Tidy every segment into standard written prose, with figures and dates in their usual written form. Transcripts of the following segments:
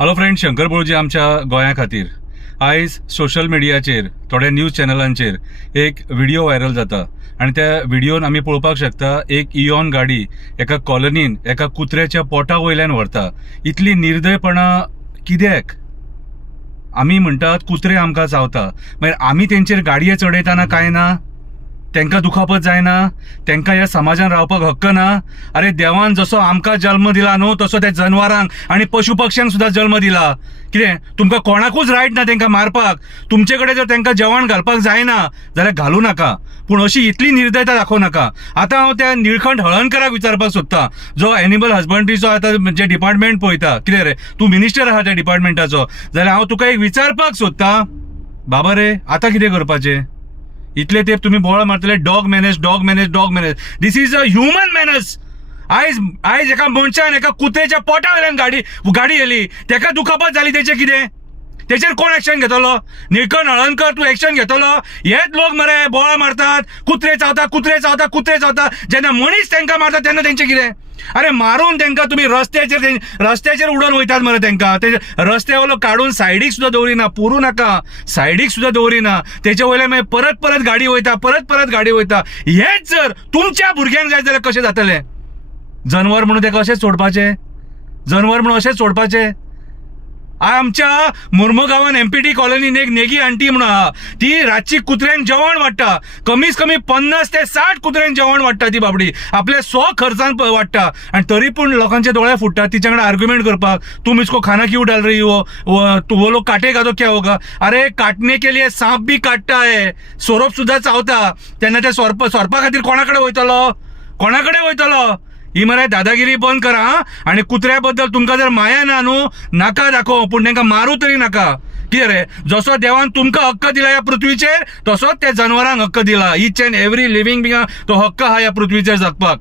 Hello friend, Shankar बोळजी आमच्या गोंया खातीर आयज सोशल मिडियाचेर थोड्या न्यूज चॅनलांचेर एक व्हिडिओ व्हायरल जाता आणि त्या व्हिडिओन आमी पळोवपाक शकता एक इयॉन गाडी एका कॉलनीन एका कुत्र्याच्या पोटा वयल्यान व्हरता. इतली निर्दयपणा कित्याक? आमी म्हणटात कुत्रे आमकां चावता, मागीर आमी तेंचेर गाडये चडयतना काय ना? तेंकां दुखापत जायना? तेंकां ह्या समाजान रावपाक हक्क ना? अरे देवान जसो आमकां जल्म दिला न्हू तसो त्या जनवरांक आणि पशु पक्ष्यांक सुद्धा जल्म दिला. कितें तुमकां कोणाकूच रायट ना तेंकां मारपाक? तुमचे कडेन जर तेंकां जेवण घालपाक जायना जाल्यार घालू नाका, पूण अशी इतली निर्दयता दाखोव नाका. आतां हांव त्या निळकंठ हळर्णकराक विचारपाक सोदतां, जो एनिमल हजबंड्रीचो आतां जे डिपार्टमेंट पळयता. कितें रे, तूं मिनिस्टर आहा त्या डिपार्टमेंटाचो, जाल्यार हांव तुका एक विचारपाक सोदतां, बाबा रे आतां कितें करपाचें? इतले तेप तुम्ही बोळ मारतले dog manage dog manage dog manage. This is a human मॅनस. आयज एका मनशान एका कुत्र्याच्या पोटा वयल्यान गाडी येली, तेका दुखापत जाली, तेचे कितें? तेचेर कोण एक्शन घेतलो? निळकंठ हळर्णकर तूं एक्शन घेतलो? हेच लोक मरे बोळ मारतात, कुत्रे चावता कुत्रे चावता कुत्रे चावता. जेन्ना मनीस तेंकां मारता तेन्ना तेंचे कितें? अरे मारून तेंकां तुम्ही रस्त्याचेर उडोवन वयतात मरे तेंकां. ते रस्त्यावयलो काडून सायडीक सुद्दां दवरिना, पुरू नाका, सायडीक सुद्दां दवरिना. तेचे वयल्यान मागीर परत गाडी वयता, परत गाडी वयता. हेच जर तुमच्या भुरग्यांक जाय जाल्यार कशें जातलें? जनवर म्हणून तेका अशेंच सोडपाचें? जनवर म्हणून अशेंच सोडपाचें? आमच्या मुर्मुगांवान एमपीटी कॉलनीन एक नेगी आंटी म्हणून आहा, ती रातची कुत्र्यांक जेवण वाडटा. कमीत कमी 50 ते 60 कुत्र्यांक जेवण वाडटा ती बाबडी, आपल्या स्वखर्चान वाडटा. आणि तरी पूण लोकांचे दोळे फुटतात तिच्या कडेन आर्ग्युमेंट करपाक. तुम इसको खाना क्यों डाल रही हो, वो लोग काटेगा तो क्या होगा? अरे काटने के लिए सांप भी काटता है, सोरोप सुद्धा चावता. तेन्ना ते सोरपा खातीर कोणाकडे वयतलो? ही मरे दादागिरी बंद करा. आणि कुत्र्या बद्दल तुमकां जर माया ना न्हू, नाका दाखोव, पूण तेंकां मारू तरी नाका. कितें रे, जसो देवान तुमकां हक्क दिला ह्या पृथ्वीचेर तसोच त्या जनवरांक हक्क दिला. ईच अँड एव्हरी लिव्हिंग बिंगाक तो हक्क हा ह्या पृथ्वीचेर जगपाक.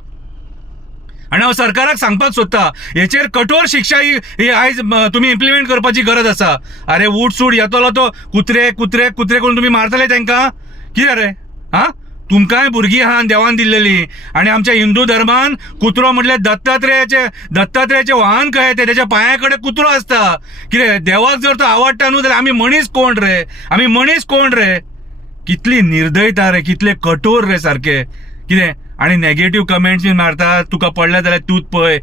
आणि हांव सरकाराक सांगपाक सोदता, हेचेर कठोर शिक्षा ही आयज तुम्ही इम्प्लिमेंट करपाची गरज आसा. अरे उठसूट येतलो तो कुत्रे करून तुम्ही मारतले तेंकां? कितें रे? हा, तुमकांय भुरगीं आहा देवान दिल्लेली. आणि आमच्या हिंदू धर्मान कुत्रो म्हटल्यार दत्तात्रेयाचे वाहन कहे ते, त्याच्या पांया कडेन कुत्रो आसता. कितें देवाक जर तो आवडटा न्हू जाल्यार आमी मनीस कोण रे? कितली निर्दयता रे, कितले कठोर रे सारखे. कितें? आणि नेगेटिव्ह कमेंट्स मारतात, तुका पडले जाल्यार तूच पळय,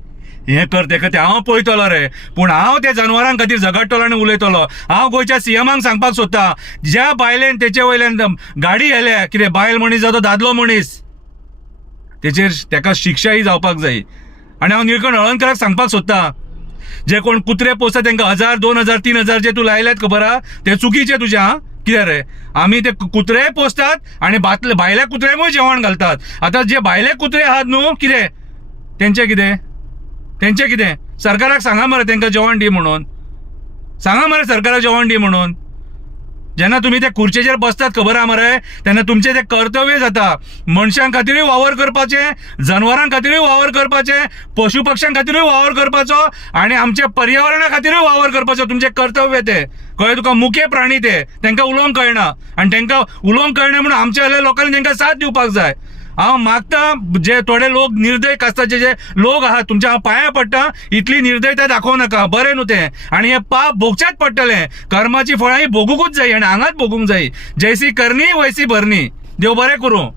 हे कर ते कर. हांव पळयतलो रे, पूण हांव त्या जनवरांक खातीर झगडटलो आनी उलयतलो. हांव गोंयच्या सीएमांक सांगपाक सोदता, ज्या बायलेन तेचे वयल्यान गाडी येल्या, कितें बायल मनीस जावं तो दादलो मनीस, तेका शिक्षा ही जावपाक जाय. आनी हांव निळकंठ हळर्णकराक सांगपाक सोदता, जे कोण कुत्रे पोसतात तेंकां 1000, 2000, 3000 जे तूं लायल्यात खबर आहा, ते चुकीचे तुजें. हा, कितें रे? आमी ते कुत्रे पोसतात आणि भायल्या कुत्र्यांकूय जेवण घालतात. आतां जे भायले कुत्रे आहात न्हू, कितें तेंचे कितें? सरकाराक सांगा मरे तेंकां जेवण दी म्हणून. सांगा मरे सरकाराक जेवण दी म्हणून. जेन्ना तुम्ही त्या खुर्चेचेर बसतात खबर आहा मरे, तेन्ना तुमचे ते कर्तव्य जाता. मनशां खातीरूय वावर करपाचे, जनवरां खातीरूय वावर करपाचे, पशु पक्ष्यां खातीरूय वावर करपाचो, आणि आमच्या पर्यावरणा खातीरूय वावर करपाचो. तुमचे कर्तव्य ते कळ्ळें तुका? मुखे प्राणी ते, तेंकां उलोवंक कळना. आणि तेंकां उलोवंक कळना म्हणून आमच्या लोकांनी तेंकां साथ दिवपाक जाय. हांव मागता, जे थोडे लोक निर्दय आसतात, जे लोक आहात, तुमच्या हांव पांया पडटा, इतली निर्दयता दाखोव नाका. बरें न्हू तें? आणि हे पाप भोगच्याच पडटलें. कर्माची फळां ही भोगूंकूच जाय आणि हांगाच भोगूंक जाय. जैसी करनी वैसी भरनी. देव बरें करूं.